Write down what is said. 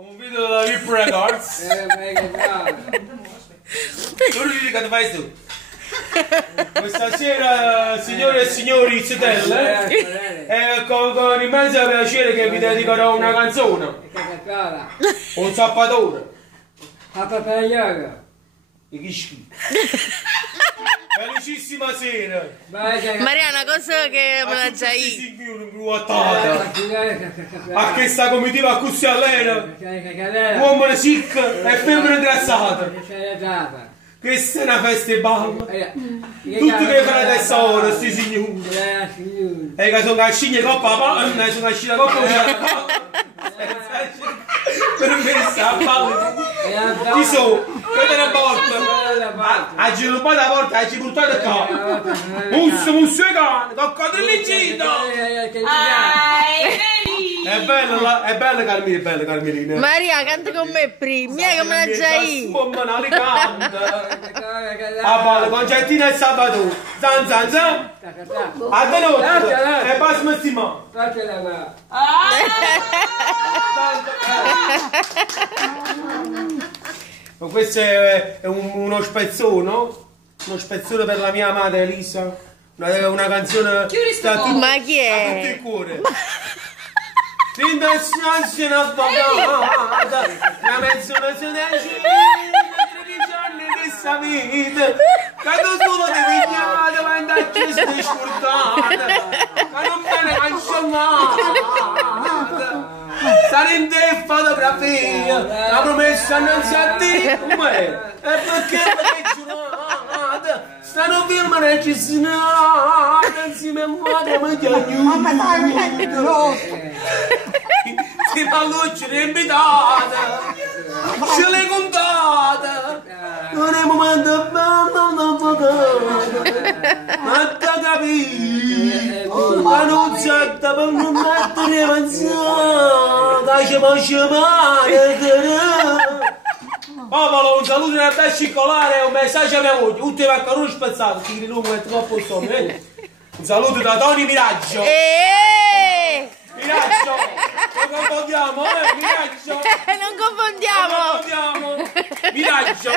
Un video della VIP Records. Tu dici che fai tu? Questa sera, signore e signori Zitelle, con immenso piacere che vi dedicherò una canzone. Un zappatore. E che schifo. Felicissima sera. Mariana, cosa che me la già io? A questa comitiva così all'era, uomo sic e femmina ingrassata. Questa è una festa e balla. Tutti che fanno adesso ora, sti signori. E che sono cascine coppa a panna, sono cascine coppa per me sta a palla. Chi sono? Questa è una porta. Ha girato la porta, ha portato qua. Musso e cane, toccato il licino. È bella Carmelina. Maria, canta con me prima, che me la già io. Bomba li canta. A balla, Concettina e Salvatore. Zan zan zan. A te notte. E passa Massimo. Ma questo è uno spezzone, no? Uno spezzone per la mia amata Elisa. Una canzone da tutto, ma chi è? da tutto il cuore. Ringraziazione avvocata, la mezz'ora se ne esce, 13 anni di sta vita. Cado solo di vignata, ma in tacci stai scordata. Cado bene canzonata. Stare in te fotografia, la promessa non si attiva, e perché la giurata, stanno film e ci sono, insieme a madre ma già si fa luce invitata, ce l'hai contata, non è momento bello non potete, ma ti capire, la nuzzetta per non mettere avanzata, ci mangia male, Paolo, un saluto nel bel circolare e un messaggio a mia moglie, ultima ancora spezzato, si lungo e troppo sonno, un saluto da Tony Miraggio. Miraggio, non confondiamo, Miraggio. Non confondiamo. Miraggio.